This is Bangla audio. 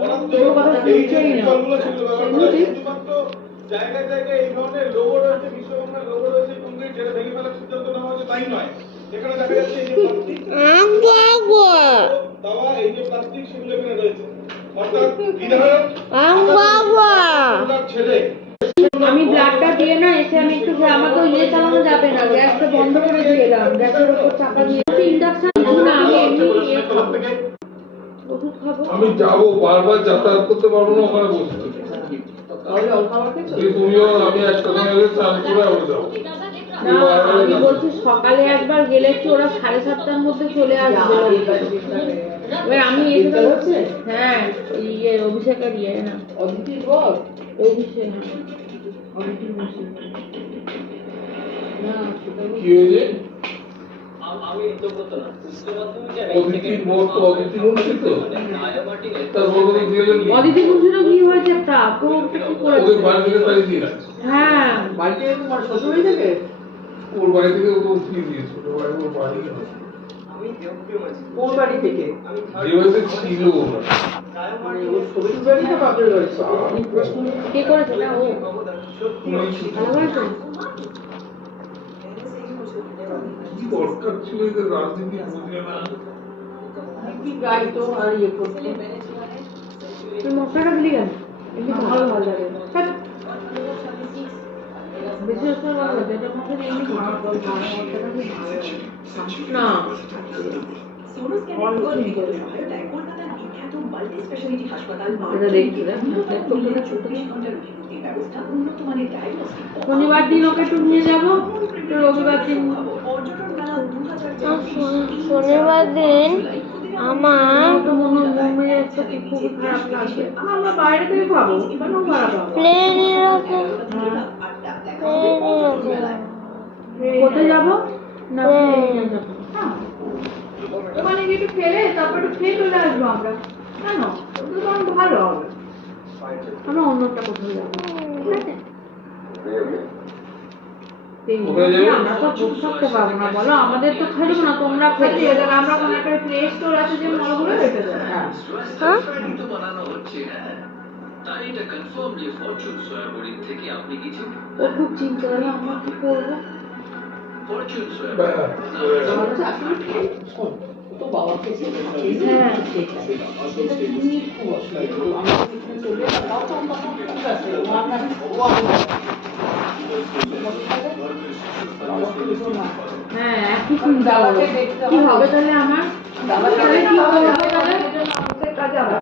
কোনো কথা শুনছেই না। জায়গায় জায়গায় এই ধরনের লোগো রয়েছে, বিশ্বকর্মার লোগো রয়েছে, কংক্রিট যেটা ভেঙে ফেলার সিদ্ধান্ত নেওয়া হয়েছে তাই নয়। এখানে দেখা যাচ্ছে এই যে প্লাস্টিক দাওয়া, এই যে প্লাস্টিক সেগুলো এখানে রয়েছে, অর্থাৎ বিধায়ক ছেলে। আমি ব্লাডটা দিয়ে না এসে আমি একটু আমাকে ইয়ে চালানো যাবে না, গ্যাসটা বন্ধ করে দিয়ে এলাম, গ্যাসের উপর চাপা দিয়ে ইন্ডাকশন না, আমি এমনি ওষুধ খাবো। আমি যাবো, বারবার যাতায়াত করতে পারবো না, ওখানে বসতে তুমিও আমি একসাথে গেলে চান করে আবার যাবো। না আমি বলছি সকালে একবার গেলে কি ওরা 7:30টার মধ্যে চলে আসবে। এবার আমি এসে হচ্ছে হ্যাঁ ইয়ে অভিষেকের ইয়ে না অদিতির বল অভিষেক অদিতির বসে না কি হয়েছে? আমি তো বলতো না উচ্চ মাধ্যমিক অদিতির বল তো অদিতির বলছি তো তার বলতে দিয়ে দেন অদিতি বলছিল কি হয়েছে তা তো কি করে ওদের বাড়ি থেকে তাই দিয়ে হ্যাঁ বাড়ি থেকে তোমার শ্বশুর বাড়ি থেকে ওর বাড়ি থেকে ও উঠিয়ে দিয়েছে, ওর বাড়ি ওর বাড়ি আমি বিরক্তি হয়েছি কোন বাড়ি থেকে যে বাড়িতে ছিল মানে ওর শ্বশুর বাড়ি না বাপের বাড়ি কে করেছে না ও ভালো হয়েছে কি দরকার ছিল এদের রাজনীতি বুঝে না। কি গাইতো আর ইয়ে করতো তুই মশলাটা দিলি কেন এমনি ভালো ভালো লাগে বেশি মশলা ভালো লাগে এটা মশলা এমনি ভালো মশলাটা না শনিবার দিন ওকে একটু নিয়ে যাবো, রবিবার দিন শনিবার দিন আমার খুবই খারাপ লাগবে। আমরা বাইরে থেকে খাবো, কেন খারাপ হবে? প্লেনের আছে কোথায় যাবো না প্লেনে যাবো? ওখানে গিয়ে একটু খেলে তারপর একটু খেয়ে চলে আসবো আমরা। কেন তখন ভালো হবে, আমরা অন্যটা কোথাও যাবো ঠিক আছে? আমরা তো চুপ থাকতে পারবো না বলো, আমাদের তো খাইবো না, তোমরা খাইতে যাবে, আমরা কোনো একটা প্লে স্টোর আছে যে মলগুলো রেখে দেবো। বানানো হচ্ছে হ্যাঁ তাই এটা কনফার্ম যে ফরচুন সোয়া বড়ি থেকে আপনি কিছু ও খুব চিন্তা করে আমরা কি করবো। ফরচুন সোয়া তো বাবা থেকে হ্যাঁ হ্যাঁ একই চিন্তা কি হবে তাহলে আমার, কি হবে তাহলে